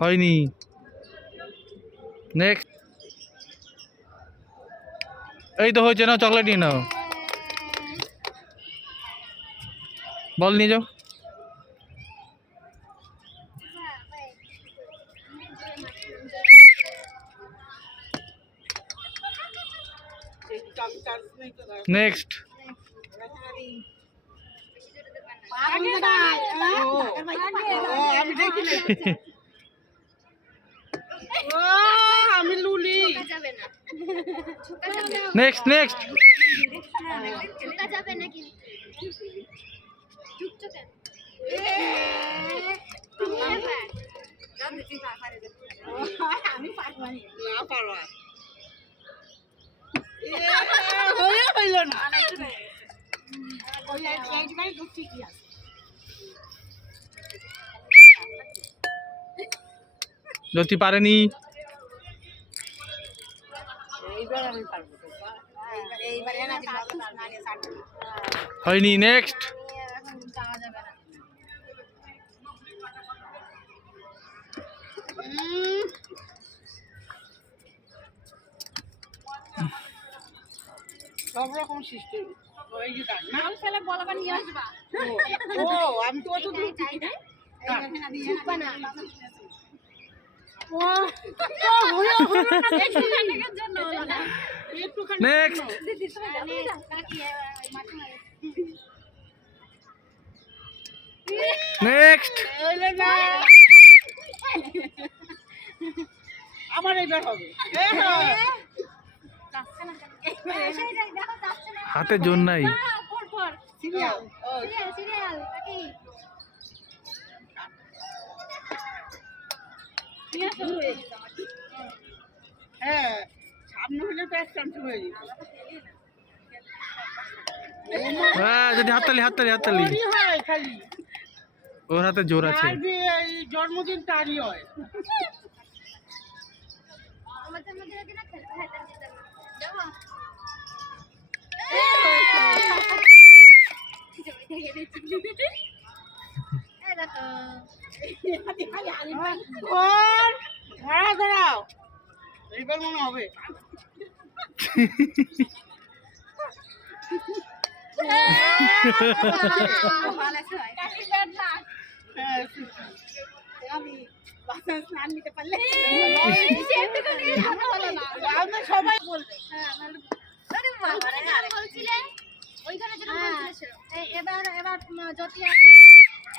হয়নি। নেক্সট এই তো হয়েছে না চকলেট নিয়ে নাও। বল নিয়ে যাও। নেক্সট আমি দেখি আমি লুলি। যাবে না। ছোটা যাবে না। নেক্সট নেক্সট যাবে না কিন্তু। আমি পারব না। না পারবা হয়ে হইল না জ্যোতি পারেনি। এইবার আমি পারব এইবার এনা হয়নি নেক্সট সব রকম সিস্টেম ওই যে দাগ না। ফেলে বলাবা নিয়ে আসবা ও আমি তো নেক্সট নেক্সট আমার এইবার হবে। এ হ্যাঁ। যাচ্ছে না কেন সেটাই দেখো যাচ্ছে না হাতে জোর নাই। সিরিয়াল। সিরিয়াল সিরিয়াল কাকি নিয়ে আসো হ্যাঁ সামনে হলে তো এক চান্স হয়ে যেত। হ্যাঁ যদি হাততালি হাততালি হাততালি। হয় খালি। ওর হাতে জোর আছে। জন্মদিন তারই হয়। আমাদের যদি এবার এবার উম, জ্যোতি আসছে।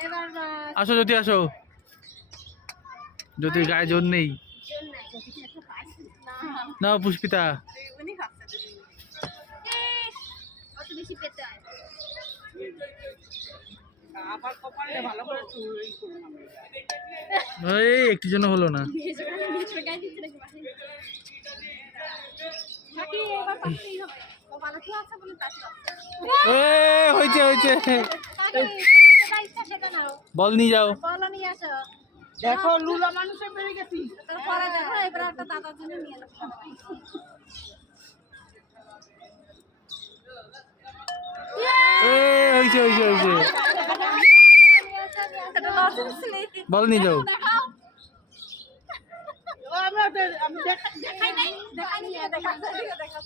এবার আহ, আসো জ্যোতি আসো। জ্যোতির গায়ে জোর নেই। না। পুষ্পিতা। একটু জন্য হলো না। হয়েছে হয়েছে কাকি তোমার যেটা ইচ্ছা সেটা নাও বল নিয়ে যাও। দেখো লুলা মানুষে বেড়ে গেছি। তারপরে দেখো এবার একটা দাদার জন্য নিয়ে হয়েছে হয়েছে হয়েছে বল নিয়ে যাও। আমরা আমি দেখাই নাই? দেখাই নিয়ে দেখা দেখা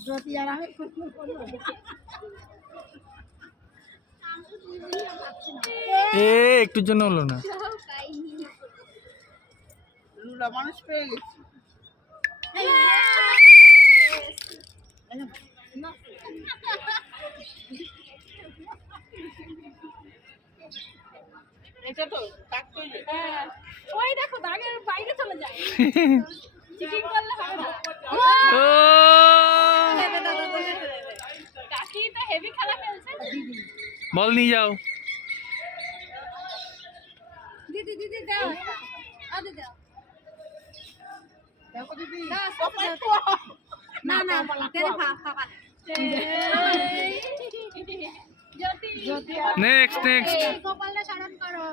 জ্যোতি আর আমি এ একটুর জন্য হলো না। মানুষ পেয়ে গেছি এটা তো তাক তৈরি ওই দেখো দাগের বাইরে চলে যায় চিটিং করলে হবে না ও কাকি তো হেভি খেলা খেলছে বল নিয়ে যাও। দিদি দিদি। না নেক্সট নেক্সট করো।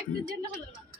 একটুর জন্য হলো না।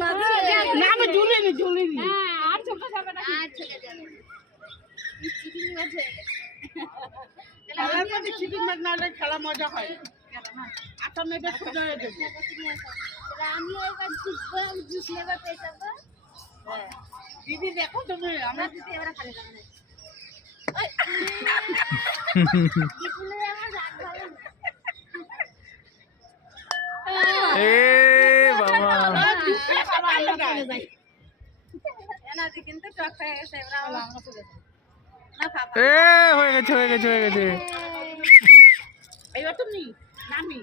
না, আমি ঝুলিনি ঝুলিনি। আর চলে যাবে চিটিং আছে খেলার মধ্যে চিটিং ম্যাচ না হলে খেলা মজা হয় আটা মেয়েটা দিদি দেখো তুমি আমরা এবার খালি যাবে না না এনাদি কিন্তু টক হয়ে গেছে এবার আমরা চলে যাব এ হয়ে গেছে হয়ে গেছে হয়ে গেছে। এইবার তুমি নামি।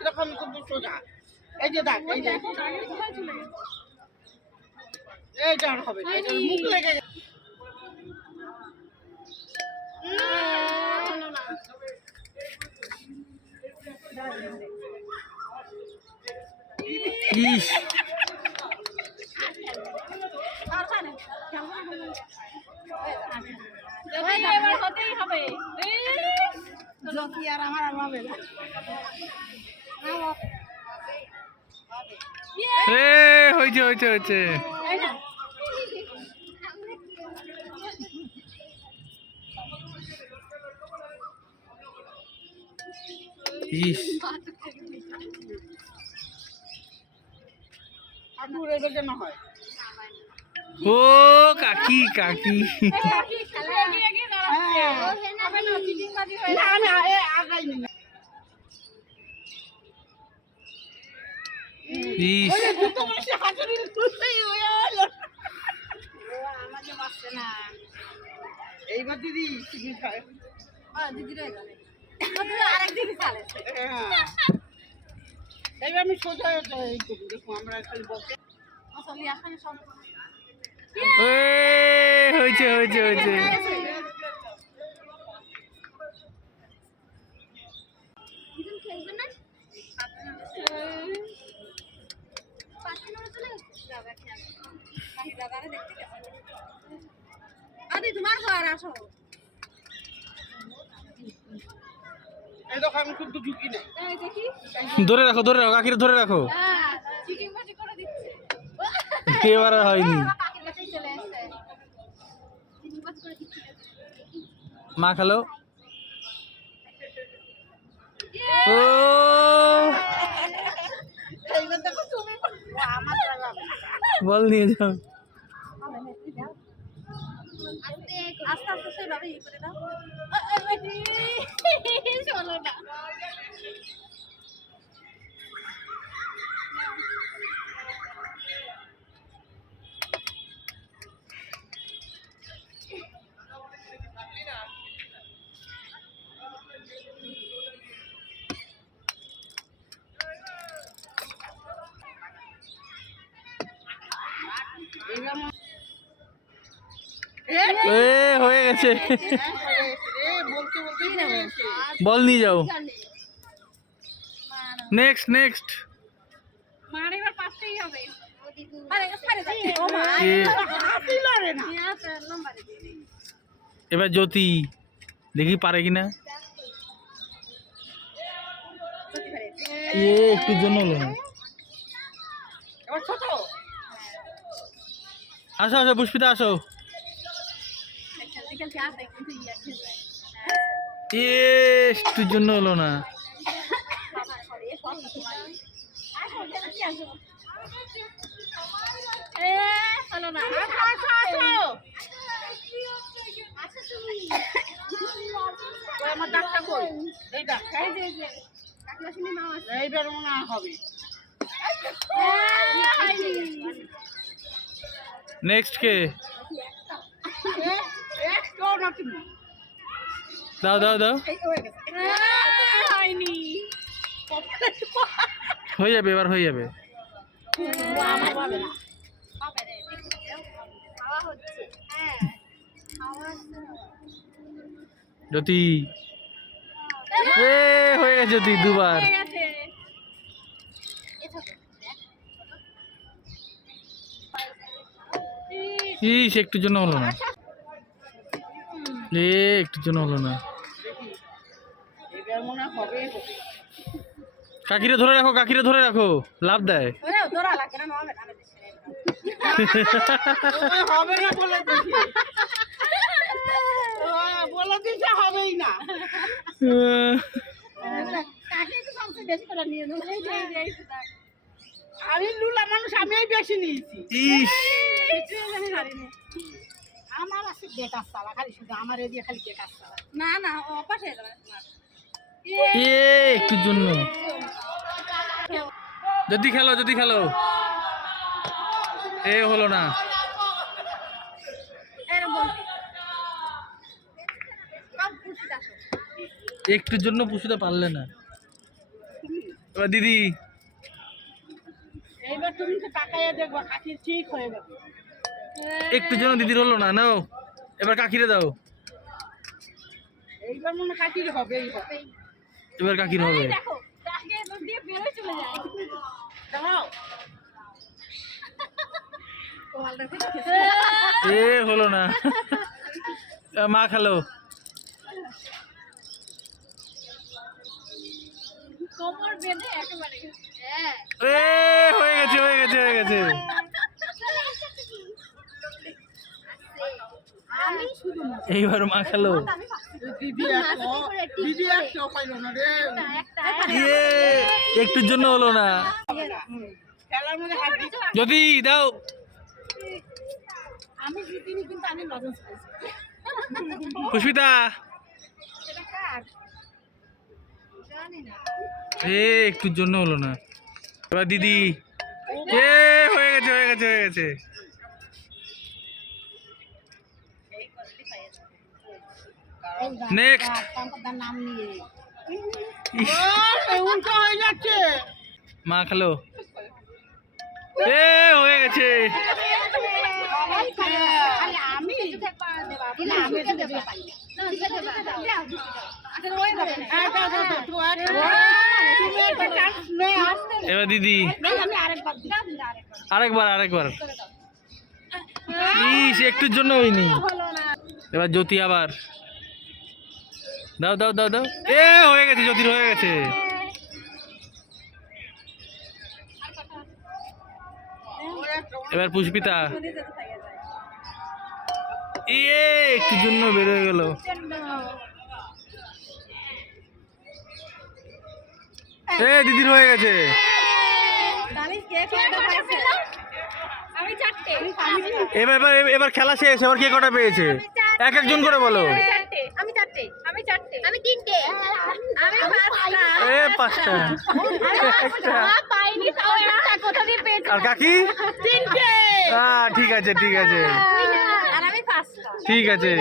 এরকম কিন্তু সোজা এই যে দেখ এই যে। এই যে হবে মুখ লেগে গেছে। ইস হয়েছে হয়েছে হয়েছে। ইস ঠাকুর এবার যেন হয় ও কাকি কাকি। না না এ আগাইনি না। ইস। ওই যে দুটো বসে হাতুড়ি তুলতেই হয়ে গেল। এইবার দিদি খায়? হ্যাঁ। এইবার আমি সোজা দেখো আমরা খালি বসে। হয়েছে হয়েছে তোমার ঘর আসো এই দেখো আমি কিন্তু ঢুকি নাই এই দেখি ধরে রাখো ধরে রাখো কাকির ধরে রাখো। এবার আর হয়নি। মা খেলো? ও! বল নিয়ে যাও। আস্তে আস্তে আস্তে সেভাবে ইয়ে করে দাও না এইবার আমার- এ হয়েছে বল নিয়ে যাও। নেক্সট নেক্সট এবার জ্যোতি দেখি পারে কিনা। এ একটু জন্য হলো না। আসো আসো পুষ্পিতা আসো। একটু জন্য হলো না। আমার ডাক্তার কই? এই এইবার মনে হবে নেক্সট কে? দাও দাও দাও। হয়ে যাবে এবার হয়ে যাবে আমার পাবে না হবে রে খাওয়া হচ্ছে জ্যোতি। এ হয়ে গেছে জ্যোতি দুবার। ইস একটুর জন্য হলো না। এ একটুর জন্য হলো না। কাকিরে ধরে রাখো কাকিরে ধরে রাখো লাভ দেয়। হবে না? বলে বলে দিছে হবেই না। আমি লুলা মানুষ আমিই বেশি নিয়েছি। আমার আছে বেকার চালা খালি শুধু আমার এদিকে খালি বেকার চালা। না না ও অপাস হয়ে যাবে তোমার এ একটুর জন্য? যদি খেলো যদি খেলো। এ হলো না। একটুর জন্য পুষতে পারলে না। এবার দিদি। এইবার তুমি তো টাকায় দেখবা কাকি ঠিক হয়ে যাবে একটুর জন্য দিদির হলো না নাও। এবার কাকিরে দাও। এবার কাকির হবে। এ হলো না। মা খেলো। কোমর বেঁধে একেবারে। হ্যাঁ। এ হয়ে গেছে হয়ে গেছে হয়ে গেছে আমি শুধু না এইবার মা খেলো। একটুর জন্য হলো না। যদি দাও। পুষ্পিতা। এ একটুর জন্য হলো না। এবার দিদি। এ হয়ে গেছে হয়ে গেছে হয়ে গেছে। তো আর- তুমি একটা chance নাও। এবার দিদি। আরেকবার আরেকবার। ইস একটুর জন্য হয়নি। এবার জ্যোতি আবার। দাও দাও দাও দাও। এ, হয়ে গেছে, জ্যোতির হয়ে গেছে। এবার পুষ্পিতা। ইয়ে একটুর জন্য বের হয়ে গেল। এ, দিদির হয়ে গেছে। এবার এবার খেলা শেষ, এবার কে কটা পেয়েছে? এক একজন করে বলো। আমি চারটে। আমি চারটে। আমি তিনটে। আমি পাঁচটা। এ পাঁচটা। পাইনি তাও একটা কোথা দিয়ে পেয়েছি? আর কাকি? তিনটে। হ্যাঁ ঠিক আছে ঠিক আছে। আর আমি পাঁচটা। ঠিক আছে।